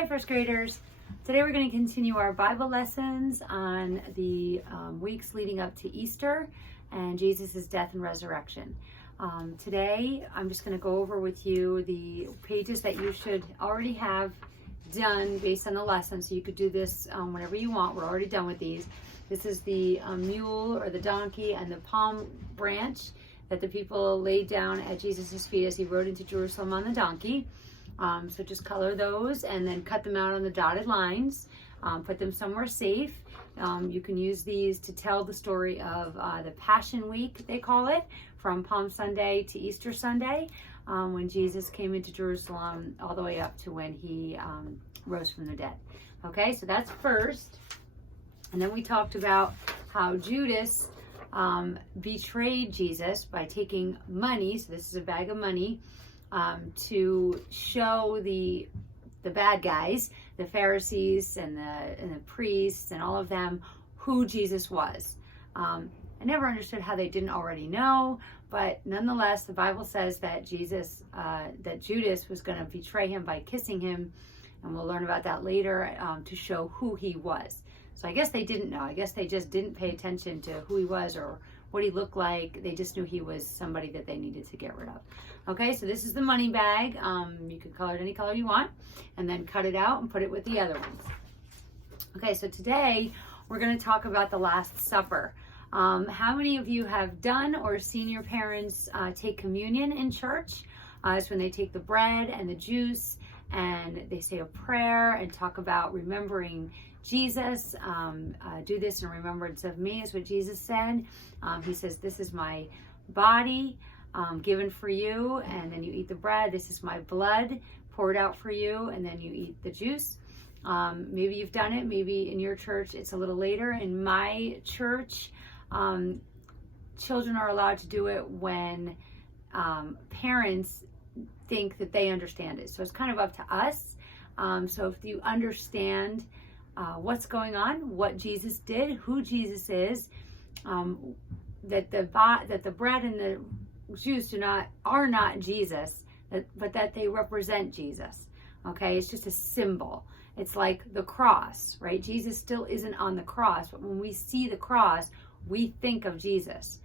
Hi, first graders. Today we're going to continue our Bible lessons on the weeks leading up to Easter and Jesus' death and resurrection. Today I'm just going to go over with you the pages that you should already have done based on the lesson, so you could do this whenever you want. We're already done with these. This is the mule or the donkey and the palm branch that the people laid down at Jesus' feet as he rode into Jerusalem on the donkey. So just color those and then cut them out on the dotted lines. Put them somewhere safe. You can use these to tell the story of the Passion Week, they call it, from Palm Sunday to Easter Sunday, when Jesus came into Jerusalem all the way up to when he rose from the dead. Okay, so that's first. And then we talked about how Judas betrayed Jesus by taking money. So this is a bag of money. To show the bad guys, the Pharisees and the priests and all of them, who Jesus was. I never understood how they didn't already know, but nonetheless, the Bible says that that Judas was going to betray him by kissing him, and we'll learn about that later, to show who he was. So I guess they didn't know. I guess they just didn't pay attention to who he was or what he looked like. They just knew he was somebody that they needed to get rid of. Okay, so this is the money bag. You can color it any color you want, and then cut it out and put it with the other ones. Okay, so today we're going to talk about the Last Supper. How many of you have done or seen your parents take communion in church? It's when they take the bread and the juice and they say a prayer and talk about remembering Jesus. Do this in remembrance of me is what Jesus said. He says, this is my body given for you, and then you eat the bread. This is my blood poured out for you, and then you eat the juice. Maybe you've done it. Maybe in your church it's a little later. In my church, children are allowed to do it when parents think that they understand it. So it's kind of up to us. So if you understand what's going on, what Jesus did, who Jesus is, that the bread and the juice are not Jesus, but that they represent Jesus. Okay, it's just a symbol. It's like the cross, right? Jesus still isn't on the cross, but when we see the cross, we think of Jesus.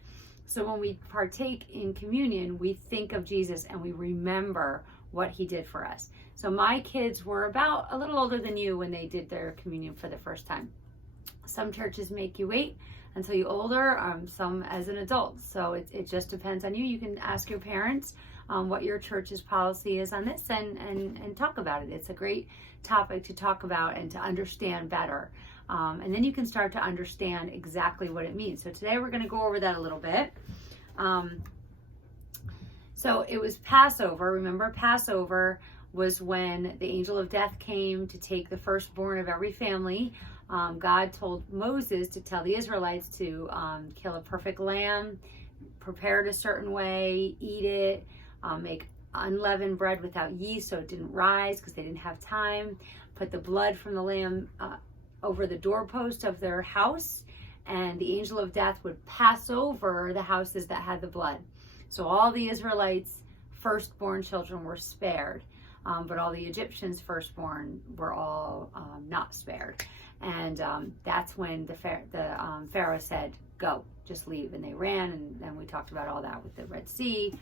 So when we partake in communion, we think of Jesus and we remember what he did for us. So my kids were about a little older than you when they did their communion for the first time. Some churches make you wait until you're older, some as an adult. So it just depends on you. You can ask your parents what your church's policy is on this and talk about it. It's a great topic to talk about and to understand better. And then you can start to understand exactly what it means. So today we're going to go over that a little bit. So it was Passover. Remember, Passover was when the angel of death came to take the firstborn of every family. God told Moses to tell the Israelites to kill a perfect lamb, prepare it a certain way, eat it, make unleavened bread without yeast so it didn't rise because they didn't have time, put the blood from the lamb over the doorpost of their house, and the angel of death would pass over the houses that had the blood. So all the Israelites' firstborn children were spared, but all the Egyptians' firstborn were all not spared. And that's when the Pharaoh said, go, just leave. And they ran, and then we talked about all that with the Red Sea.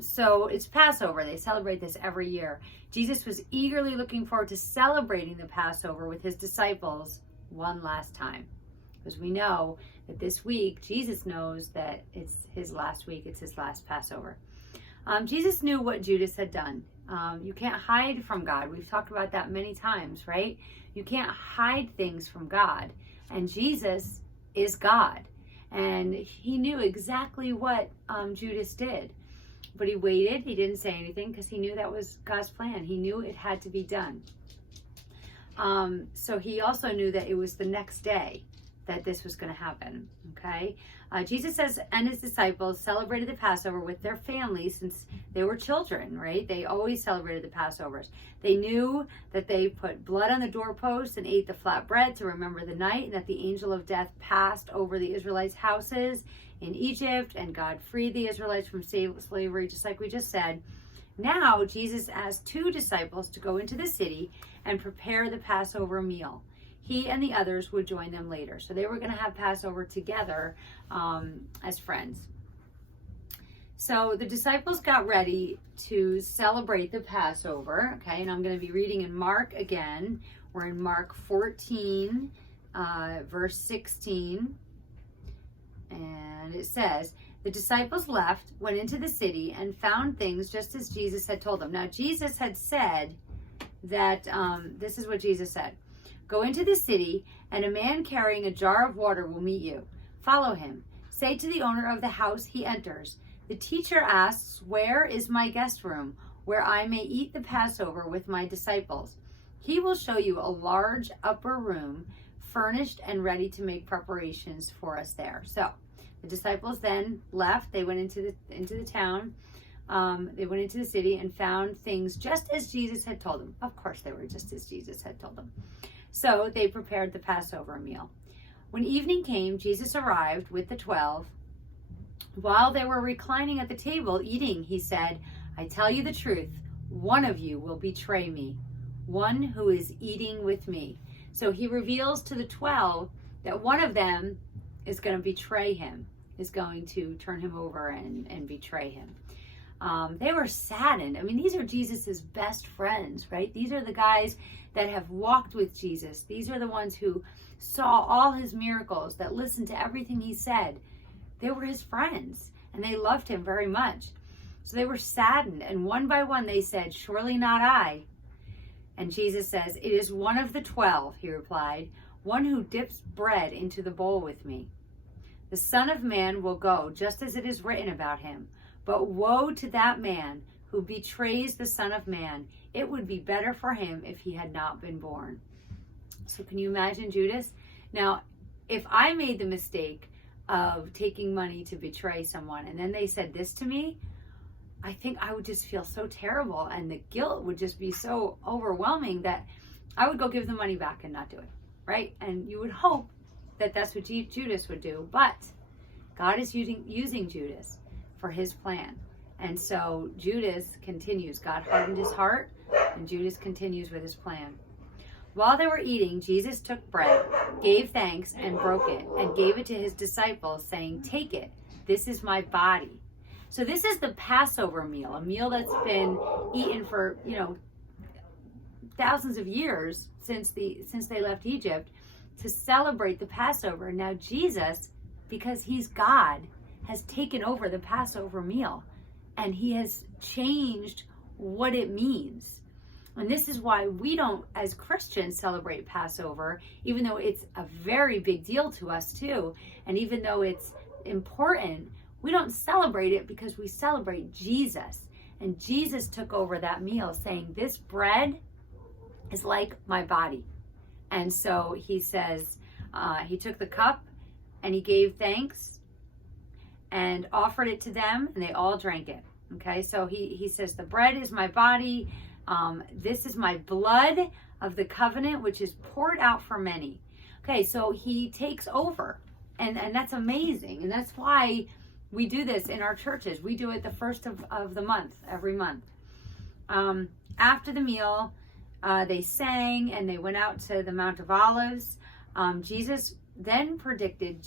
So it's Passover. They celebrate this every year. Jesus was eagerly looking forward to celebrating the Passover with his disciples one last time. Because we know that this week, Jesus knows that it's his last week. It's his last Passover. Jesus knew what Judas had done. You can't hide from God. We've talked about that many times, right? You can't hide things from God. And Jesus is God. And he knew exactly what Judas did. But he waited. He didn't say anything because he knew that was God's plan. He knew it had to be done. So he also knew that it was the next day that this was going to happen. Okay. Jesus says, and his disciples celebrated the Passover with their families since they were children, right? They always celebrated the Passovers. They knew that they put blood on the doorposts and ate the flat bread to remember the night, and that the angel of death passed over the Israelites' houses in Egypt, and God freed the Israelites from slavery, just like we just said. Now Jesus asked 2 disciples to go into the city and prepare the Passover meal. He and the others would join them later. So they were going to have Passover together as friends. So the disciples got ready to celebrate the Passover. Okay, and I'm going to be reading in Mark again. We're in Mark 14, verse 16. And it says, the disciples left, went into the city, and found things just as Jesus had told them. Now, Jesus had said that, this is what Jesus said. Go into the city, and a man carrying a jar of water will meet you. Follow him. Say to the owner of the house he enters, the teacher asks, where is my guest room, where I may eat the Passover with my disciples? He will show you a large upper room, furnished and ready to make preparations for us there. So the disciples then left. They went into the town. They went into the city and found things just as Jesus had told them. Of course, they were just as Jesus had told them. So they prepared the Passover meal. When evening came, Jesus arrived with the 12. While they were reclining at the table eating, he said, I tell you the truth, one of you will betray me, one who is eating with me. So he reveals to the 12 that one of them is going to betray him, is going to turn him over and betray him. They were saddened. I mean, these are Jesus's best friends, right? These are the guys that have walked with Jesus. These are the ones who saw all his miracles, that listened to everything he said. They were his friends, and they loved him very much. So they were saddened, and one by one they said, surely not I. And Jesus says, it is one of the 12, he replied, one who dips bread into the bowl with me. The Son of Man will go just as it is written about him. But woe to that man who betrays the Son of Man. It would be better for him if he had not been born. So can you imagine Judas? Now, if I made the mistake of taking money to betray someone and then they said this to me, I think I would just feel so terrible, and the guilt would just be so overwhelming that I would go give the money back and not do it, right? And you would hope that that's what Judas would do, but God is using Judas for his plan. And so Judas continues. God hardened his heart, and Judas continues with his plan. While they were eating, Jesus took bread, gave thanks, and broke it, and gave it to his disciples, saying, take it, this is my body. So this is the Passover meal, a meal that's been eaten for, thousands of years since they left Egypt, to celebrate the Passover. Now Jesus, because he's God, has taken over the Passover meal, and he has changed what it means. And this is why we don't, as Christians, celebrate Passover, even though it's a very big deal to us too. And even though it's important, we don't celebrate it because we celebrate Jesus. And Jesus took over that meal, saying, this bread is like my body. And so he says, he took the cup and he gave thanks and offered it to them, and they all drank it. Okay, so he says, the bread is my body. This is my blood of the covenant, which is poured out for many. Okay, so he takes over, and that's amazing. And that's why we do this in our churches. We do it the first of the month, every month. After the meal, they sang and they went out to the Mount of Olives. Jesus then predicted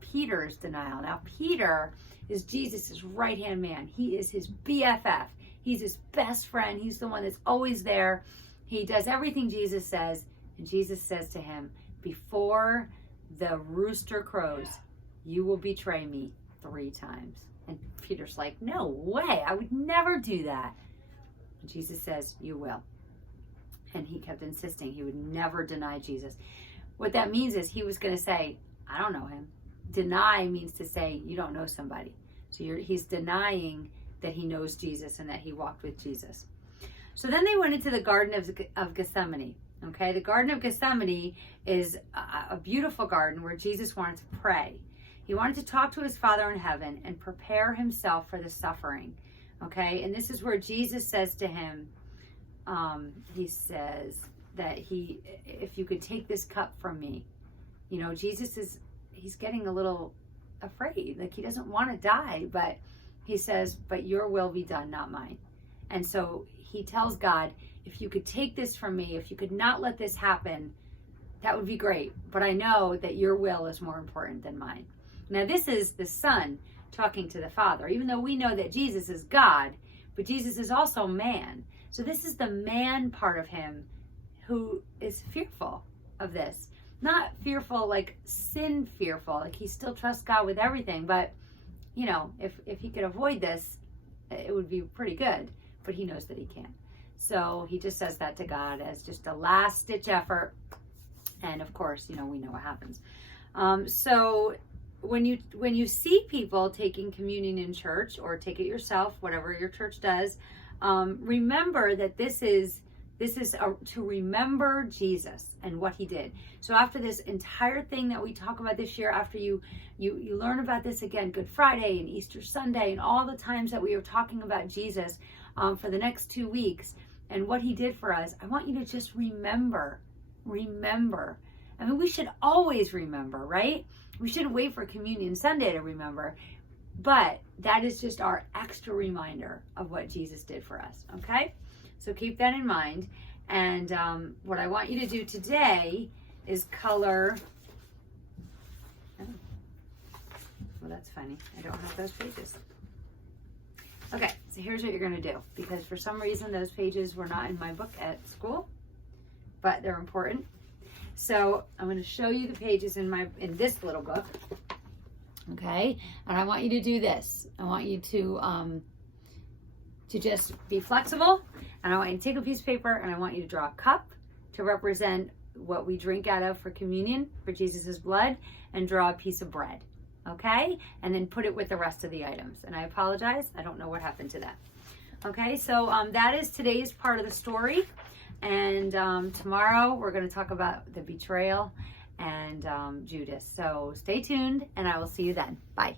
Peter's denial. Now, Peter is Jesus's right-hand man. He is his BFF. He's his best friend. He's the one that's always there. He does everything Jesus says. And Jesus says to him, before the rooster crows, you will betray me 3 times. And Peter's like, no way. I would never do that. And Jesus says, you will. And he kept insisting he would never deny Jesus. What that means is he was going to say, I don't know him. Deny means to say you don't know somebody. So he's denying that he knows Jesus and that he walked with Jesus. So then they went into the Garden of Gethsemane. Okay, the Garden of Gethsemane is a beautiful garden where Jesus wanted to pray. He wanted to talk to his Father in heaven and prepare himself for the suffering. Okay, and this is where Jesus says to him, he says that if you could take this cup from me. Jesus he's getting a little afraid. Like, he doesn't want to die, but he says, but your will be done, not mine. And so he tells God, if you could take this from me, if you could not let this happen, that would be great. But I know that your will is more important than mine. Now, this is the Son talking to the Father, even though we know that Jesus is God, but Jesus is also man. So this is the man part of him who is fearful of this. Not fearful like sin fearful, like he still trusts God with everything, but you know, if he could avoid this, it would be pretty good, but he knows that he can't. So he just says that to God as just a last ditch effort. And of course, you know, we know what happens. So when you see people taking communion in church, or take it yourself, whatever your church does, remember that this is to remember Jesus and what he did. So after this entire thing that we talk about this year, after you learn about this again, Good Friday and Easter Sunday, and all the times that we are talking about Jesus for the next 2 weeks and what he did for us, I want you to just remember. I mean, we should always remember, right? We shouldn't wait for Communion Sunday to remember, but that is just our extra reminder of what Jesus did for us, okay? So keep that in mind. And what I want you to do today is color. Oh, well, that's funny. I don't have those pages. Okay, so here's what you're going to do, because for some reason those pages were not in my book at school, but they're important. So I'm going to show you the pages in this little book. Okay, and I want you to do this. I want you to just be flexible, and I want you to take a piece of paper, and I want you to draw a cup to represent what we drink out of for communion, for Jesus's blood, and draw a piece of bread. Okay, and then put it with the rest of the items. And I apologize, I don't know what happened to that. Okay, so that is today's part of the story. And tomorrow we're going to talk about the betrayal and Judas. So stay tuned, and I will see you then. Bye.